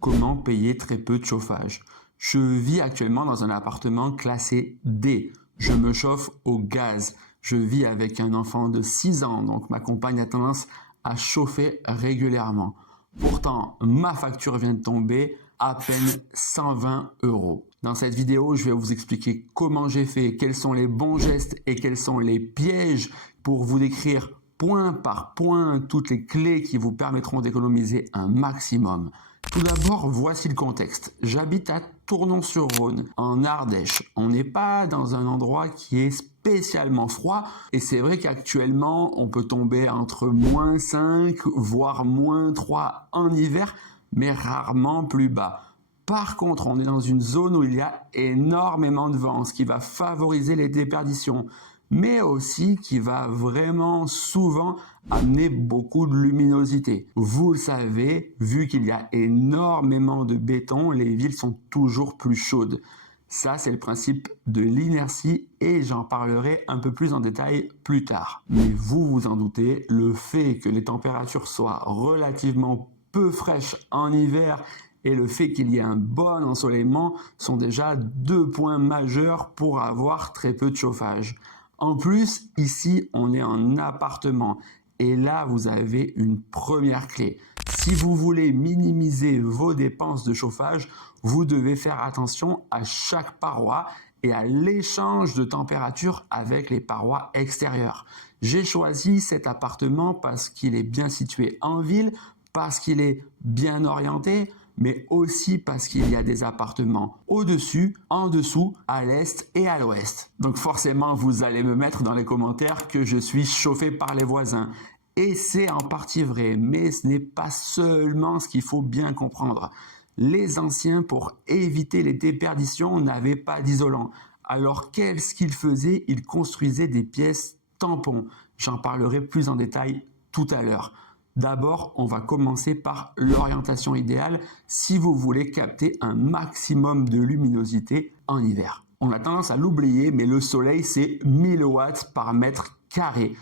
Comment payer très peu de chauffage? Je vis actuellement dans un appartement classé D. Je me chauffe au gaz. Je vis avec un enfant de 6 ans, donc ma compagne a tendance à chauffer régulièrement. Pourtant, ma facture vient de tomber à peine 120 euros. Dans cette vidéo, je vais vous expliquer comment j'ai fait, quels sont les bons gestes et quels sont les pièges pour vous décrire point par point toutes les clés qui vous permettront d'économiser un maximum. Tout d'abord, voici le contexte. J'habite à Tournon-sur-Rhône, en Ardèche. On n'est pas dans un endroit qui est spécialement froid et c'est vrai qu'actuellement, on peut tomber entre -5 voire -3 en hiver, mais rarement plus bas. Par contre, on est dans une zone où il y a énormément de vent, ce qui va favoriser les déperditions, mais aussi qui va vraiment souvent amener beaucoup de luminosité. Vous le savez, vu qu'il y a énormément de béton, les villes sont toujours plus chaudes. Ça, c'est le principe de l'inertie et j'en parlerai un peu plus en détail plus tard. Mais vous vous en doutez, le fait que les températures soient relativement peu fraîches en hiver et le fait qu'il y ait un bon ensoleillement sont déjà deux points majeurs pour avoir très peu de chauffage. En plus, ici, on est en appartement et là, vous avez une première clé. Si vous voulez minimiser vos dépenses de chauffage, vous devez faire attention à chaque paroi et à l'échange de température avec les parois extérieures. J'ai choisi cet appartement parce qu'il est bien situé en ville, parce qu'il est bien orienté, mais aussi parce qu'il y a des appartements au-dessus, en dessous, à l'est et à l'ouest. Donc forcément, vous allez me mettre dans les commentaires que je suis chauffé par les voisins. Et c'est en partie vrai, mais ce n'est pas seulement ce qu'il faut bien comprendre. Les anciens, pour éviter les déperditions, n'avaient pas d'isolant. Alors qu'est-ce qu'ils faisaient? Ils construisaient des pièces tampons. J'en parlerai plus en détail tout à l'heure. D'abord, on va commencer par l'orientation idéale si vous voulez capter un maximum de luminosité en hiver. On a tendance à l'oublier, mais le soleil, c'est 1000 watts par mètre carré.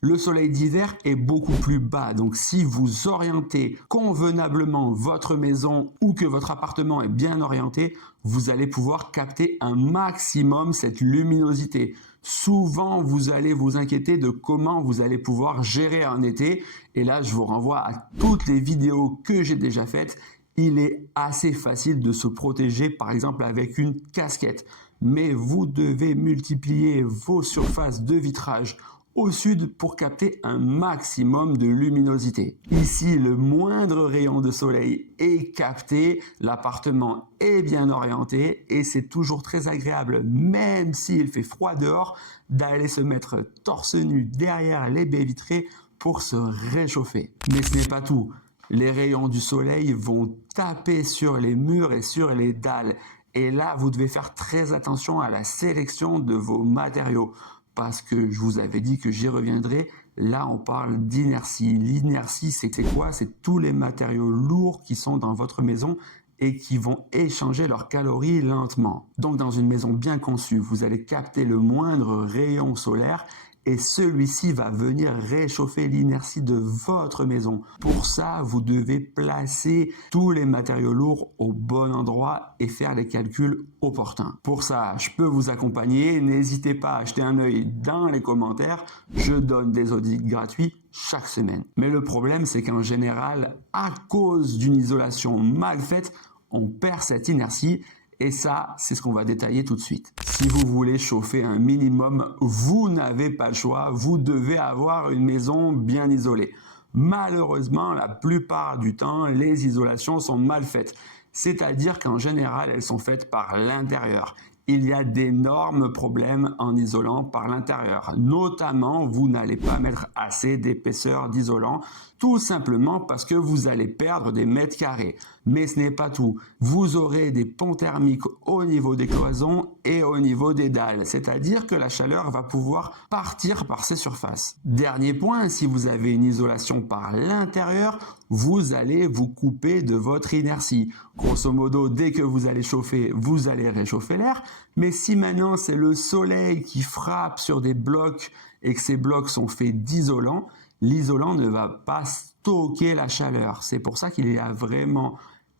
Le soleil d'hiver est beaucoup plus bas, donc si vous orientez convenablement votre maison ou que votre appartement est bien orienté, vous allez pouvoir capter un maximum cette luminosité. Souvent, vous allez vous inquiéter de comment vous allez pouvoir gérer en été, et là, je vous renvoie à toutes les vidéos que j'ai déjà faites. Il est assez facile de se protéger, par exemple avec une casquette, mais vous devez multiplier vos surfaces de vitrage au sud pour capter un maximum de luminosité. Ici, le moindre rayon de soleil est capté, l'appartement est bien orienté et c'est toujours très agréable, même s'il fait froid dehors, d'aller se mettre torse nu derrière les baies vitrées pour se réchauffer. Mais ce n'est pas tout. Les rayons du soleil vont taper sur les murs et sur les dalles. Et là, vous devez faire très attention à la sélection de vos matériaux. Parce que je vous avais dit que j'y reviendrai, là on parle d'inertie. L'inertie, c'est quoi? C'est tous les matériaux lourds qui sont dans votre maison et qui vont échanger leurs calories lentement. Donc dans une maison bien conçue, vous allez capter le moindre rayon solaire et celui-ci va venir réchauffer l'inertie de votre maison. Pour ça, vous devez placer tous les matériaux lourds au bon endroit et faire les calculs opportuns. Pour ça, je peux vous accompagner. N'hésitez pas à jeter un œil dans les commentaires. Je donne des audits gratuits chaque semaine. Mais le problème, c'est qu'en général, à cause d'une isolation mal faite, on perd cette inertie. Et ça, c'est ce qu'on va détailler tout de suite. Si vous voulez chauffer un minimum, vous n'avez pas le choix. Vous devez avoir une maison bien isolée. Malheureusement, la plupart du temps, les isolations sont mal faites. C'est-à-dire qu'en général, elles sont faites par l'intérieur. Il y a d'énormes problèmes en isolant par l'intérieur. Notamment, vous n'allez pas mettre assez d'épaisseur d'isolant, tout simplement parce que vous allez perdre des mètres carrés. Mais ce n'est pas tout. Vous aurez des ponts thermiques au niveau des cloisons et au niveau des dalles. C'est-à-dire que la chaleur va pouvoir partir par ces surfaces. Dernier point, si vous avez une isolation par l'intérieur, vous allez vous couper de votre inertie. Grosso modo, dès que vous allez chauffer, vous allez réchauffer l'air. Mais si maintenant c'est le soleil qui frappe sur des blocs et que ces blocs sont faits d'isolant, l'isolant ne va pas stocker la chaleur. C'est pour ça qu'il y a vraiment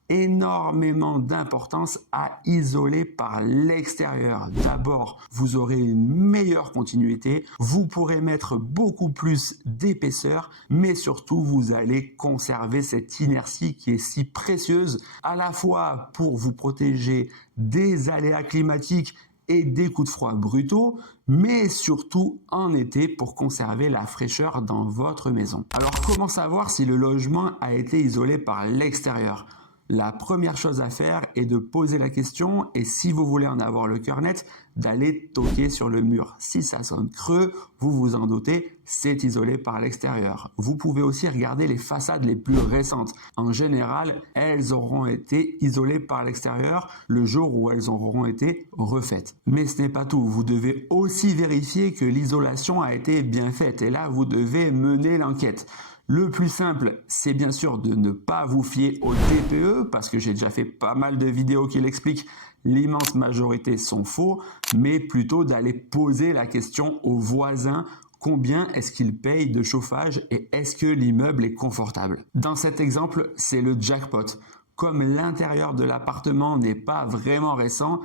énormément d'importance à isoler par l'extérieur. D'abord, vous aurez une meilleure continuité, vous pourrez mettre beaucoup plus d'épaisseur, mais surtout, vous allez conserver cette inertie qui est si précieuse, à la fois pour vous protéger des aléas climatiques et des coups de froid brutaux, mais surtout en été pour conserver la fraîcheur dans votre maison. Alors, comment savoir si le logement a été isolé par l'extérieur ? La première chose à faire est de poser la question et si vous voulez en avoir le cœur net, d'aller toquer sur le mur. Si ça sonne creux, vous vous en doutez, c'est isolé par l'extérieur. Vous pouvez aussi regarder les façades les plus récentes. En général, elles auront été isolées par l'extérieur le jour où elles auront été refaites. Mais ce n'est pas tout. Vous devez aussi vérifier que l'isolation a été bien faite et là, vous devez mener l'enquête. Le plus simple, c'est bien sûr de ne pas vous fier au TPE, parce que j'ai déjà fait pas mal de vidéos qui l'expliquent, l'immense majorité sont faux, mais plutôt d'aller poser la question aux voisins, combien est-ce qu'ils payent de chauffage et est-ce que l'immeuble est confortable. Dans cet exemple, c'est le jackpot. Comme l'intérieur de l'appartement n'est pas vraiment récent,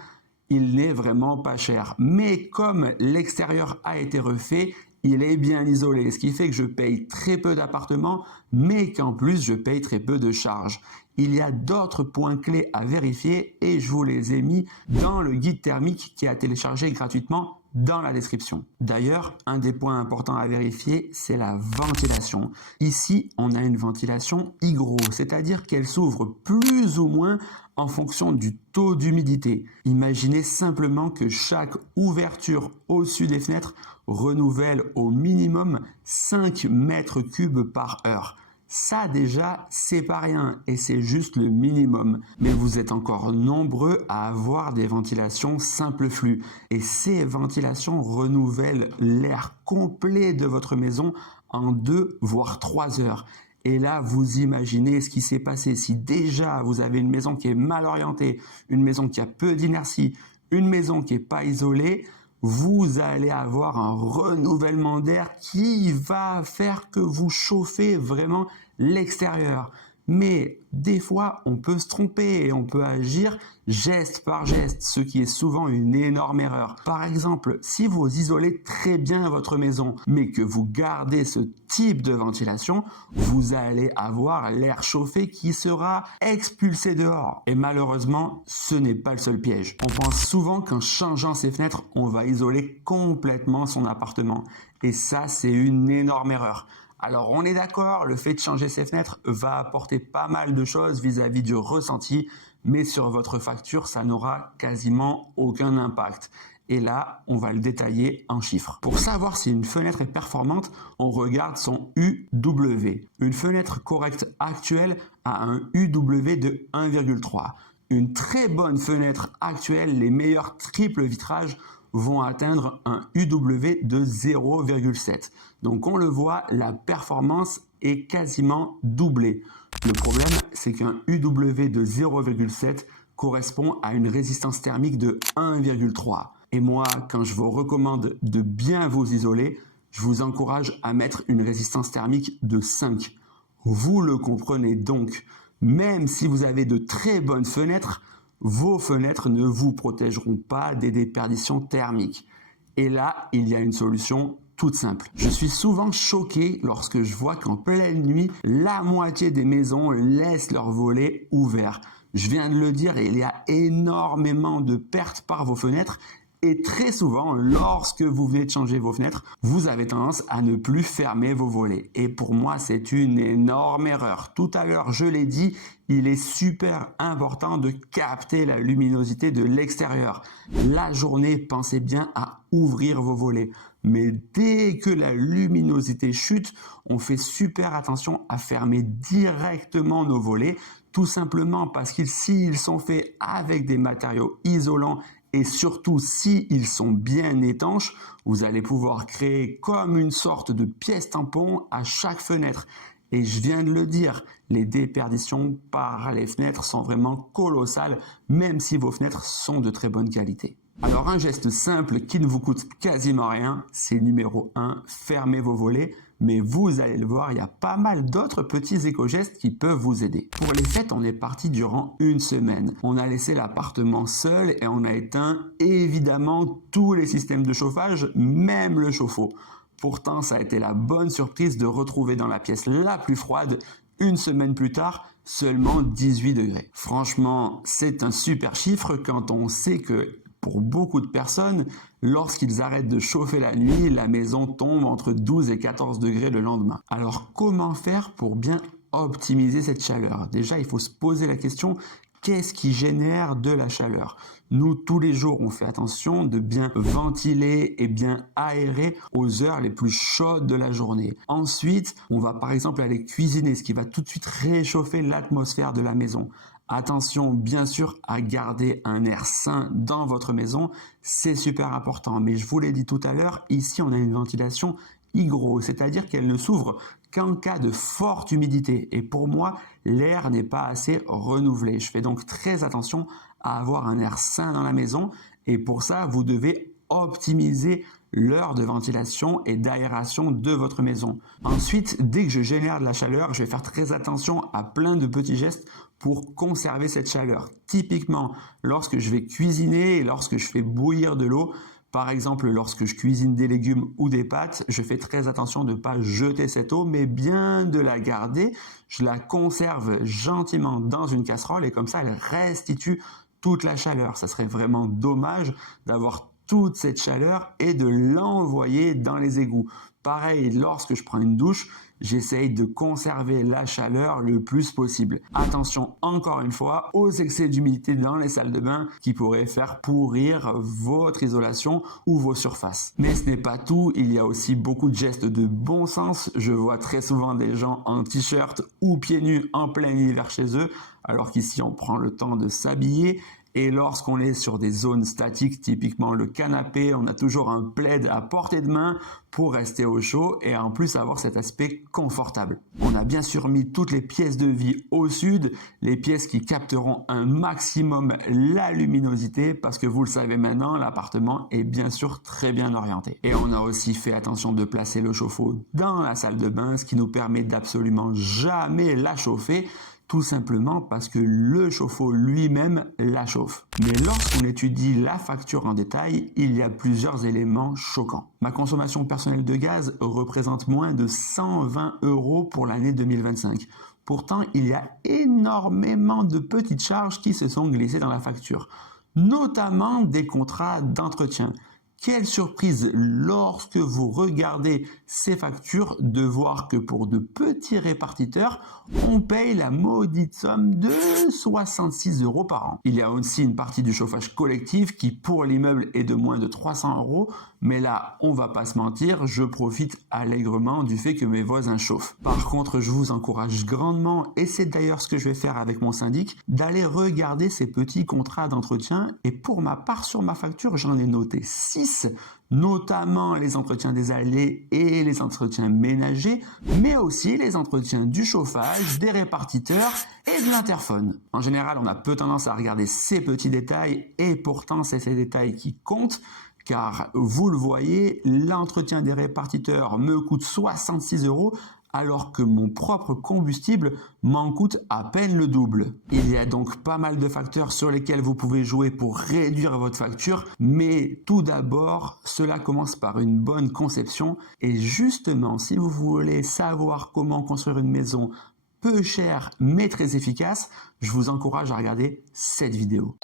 il n'est vraiment pas cher. Mais comme l'extérieur a été refait, il est bien isolé, ce qui fait que je paye très peu d'appartements, mais qu'en plus je paye très peu de charges. Il y a d'autres points clés à vérifier et je vous les ai mis dans le guide thermique qui est à télécharger gratuitement dans la description. D'ailleurs, un des points importants à vérifier, c'est la ventilation. Ici, on a une ventilation hygro, c'est-à-dire qu'elle s'ouvre plus ou moins en fonction du taux d'humidité. Imaginez simplement que chaque ouverture au-dessus des fenêtres renouvelle au minimum 5 mètres cubes par heure. Ça déjà, c'est pas rien et c'est juste le minimum. Mais vous êtes encore nombreux à avoir des ventilations simple flux. Et ces ventilations renouvellent l'air complet de votre maison en 2 voire 3 heures. Et là, vous imaginez ce qui s'est passé. Si déjà vous avez une maison qui est mal orientée, une maison qui a peu d'inertie, une maison qui n'est pas isolée, vous allez avoir un renouvellement d'air qui va faire que vous chauffez vraiment l'extérieur. Mais des fois, on peut se tromper et on peut agir geste par geste, ce qui est souvent une énorme erreur. Par exemple, si vous isolez très bien votre maison, mais que vous gardez ce type de ventilation, vous allez avoir l'air chauffé qui sera expulsé dehors. Et malheureusement, ce n'est pas le seul piège. On pense souvent qu'en changeant ses fenêtres, on va isoler complètement son appartement. Et ça, c'est une énorme erreur. Alors on est d'accord, le fait de changer ses fenêtres va apporter pas mal de choses vis-à-vis du ressenti, mais sur votre facture, ça n'aura quasiment aucun impact. Et là, on va le détailler en chiffres. Pour savoir si une fenêtre est performante, on regarde son UW. Une fenêtre correcte actuelle a un UW de 1,3. Une très bonne fenêtre actuelle, les meilleurs triples vitrages, vont atteindre un UW de 0,7. Donc on le voit, la performance est quasiment doublée. Le problème, c'est qu'un UW de 0,7 correspond à une résistance thermique de 1,3. Et moi, quand je vous recommande de bien vous isoler, je vous encourage à mettre une résistance thermique de 5. Vous le comprenez donc, même si vous avez de très bonnes fenêtres, vos fenêtres ne vous protégeront pas des déperditions thermiques. Et là, il y a une solution toute simple. Je suis souvent choqué lorsque je vois qu'en pleine nuit, la moitié des maisons laissent leurs volets ouverts. Je viens de le dire, il y a énormément de pertes par vos fenêtres. Et très souvent, lorsque vous venez de changer vos fenêtres, vous avez tendance à ne plus fermer vos volets. Et pour moi, c'est une énorme erreur. Tout à l'heure, je l'ai dit, il est super important de capter la luminosité de l'extérieur. La journée, pensez bien à ouvrir vos volets. Mais dès que la luminosité chute, on fait super attention à fermer directement nos volets, tout simplement parce que s'ils sont faits avec des matériaux isolants et surtout s'ils sont bien étanches, vous allez pouvoir créer comme une sorte de pièce tampon à chaque fenêtre. Et je viens de le dire, les déperditions par les fenêtres sont vraiment colossales, même si vos fenêtres sont de très bonne qualité. Alors un geste simple qui ne vous coûte quasiment rien, c'est numéro 1, fermez vos volets, mais vous allez le voir, il y a pas mal d'autres petits éco-gestes qui peuvent vous aider. Pour les fêtes, on est parti durant une semaine. On a laissé l'appartement seul et on a éteint évidemment tous les systèmes de chauffage, même le chauffe-eau. Pourtant, ça a été la bonne surprise de retrouver dans la pièce la plus froide, une semaine plus tard, seulement 18 degrés. Franchement, c'est un super chiffre quand on sait que pour beaucoup de personnes, lorsqu'ils arrêtent de chauffer la nuit, la maison tombe entre 12 et 14 degrés le lendemain. Alors comment faire pour bien optimiser cette chaleur? Déjà, il faut se poser la question, qu'est-ce qui génère de la chaleur? Nous, tous les jours, on fait attention de bien ventiler et bien aérer aux heures les plus chaudes de la journée. Ensuite, on va par exemple aller cuisiner, ce qui va tout de suite réchauffer l'atmosphère de la maison. Attention, bien sûr, à garder un air sain dans votre maison, c'est super important. Mais je vous l'ai dit tout à l'heure, ici, on a une ventilation hygraux, c'est-à-dire qu'elle ne s'ouvre qu'en cas de forte humidité. Et pour moi, l'air n'est pas assez renouvelé. Je fais donc très attention à avoir un air sain dans la maison. Et pour ça, vous devez optimiser l'heure de ventilation et d'aération de votre maison. Ensuite, dès que je génère de la chaleur, je vais faire très attention à plein de petits gestes pour conserver cette chaleur. Typiquement, lorsque je vais cuisiner et lorsque je fais bouillir de l'eau, par exemple, lorsque je cuisine des légumes ou des pâtes, je fais très attention de ne pas jeter cette eau, mais bien de la garder. Je la conserve gentiment dans une casserole et comme ça, elle restitue toute la chaleur. Ça serait vraiment dommage d'avoir toute cette chaleur et de l'envoyer dans les égouts. Pareil, lorsque je prends une douche, j'essaye de conserver la chaleur le plus possible. Attention encore une fois aux excès d'humidité dans les salles de bain qui pourraient faire pourrir votre isolation ou vos surfaces. Mais ce n'est pas tout, il y a aussi beaucoup de gestes de bon sens. Je vois très souvent des gens en t-shirt ou pieds nus en plein hiver chez eux, alors qu'ici on prend le temps de s'habiller. Et lorsqu'on est sur des zones statiques, typiquement le canapé, on a toujours un plaid à portée de main pour rester au chaud et en plus avoir cet aspect confortable. On a bien sûr mis toutes les pièces de vie au sud, les pièces qui capteront un maximum la luminosité parce que vous le savez maintenant, l'appartement est bien sûr très bien orienté. Et on a aussi fait attention de placer le chauffe-eau dans la salle de bain, ce qui nous permet d'absolument jamais la chauffer, tout simplement parce que le chauffe-eau lui-même la chauffe. Mais lorsqu'on étudie la facture en détail, il y a plusieurs éléments choquants. Ma consommation personnelle de gaz représente moins de 120 € pour l'année 2025. Pourtant, il y a énormément de petites charges qui se sont glissées dans la facture, notamment des contrats d'entretien. Quelle surprise lorsque vous regardez ces factures de voir que pour de petits répartiteurs, on paye la maudite somme de 66 € par an. Il y a aussi une partie du chauffage collectif qui pour l'immeuble est de moins de 300 €, mais là, on va pas se mentir, je profite allègrement du fait que mes voisins chauffent. Par contre, je vous encourage grandement, et c'est d'ailleurs ce que je vais faire avec mon syndic, d'aller regarder ces petits contrats d'entretien, et pour ma part sur ma facture, j'en ai noté 6, notamment les entretiens des allées et les entretiens ménagers, mais aussi les entretiens du chauffage, des répartiteurs et de l'interphone. En général, on a peu tendance à regarder ces petits détails et pourtant c'est ces détails qui comptent. Car vous le voyez, l'entretien des répartiteurs me coûte 66 € alors que mon propre combustible m'en coûte à peine le double. Il y a donc pas mal de facteurs sur lesquels vous pouvez jouer pour réduire votre facture, mais tout d'abord, cela commence par une bonne conception et justement, si vous voulez savoir comment construire une maison peu chère mais très efficace, je vous encourage à regarder cette vidéo.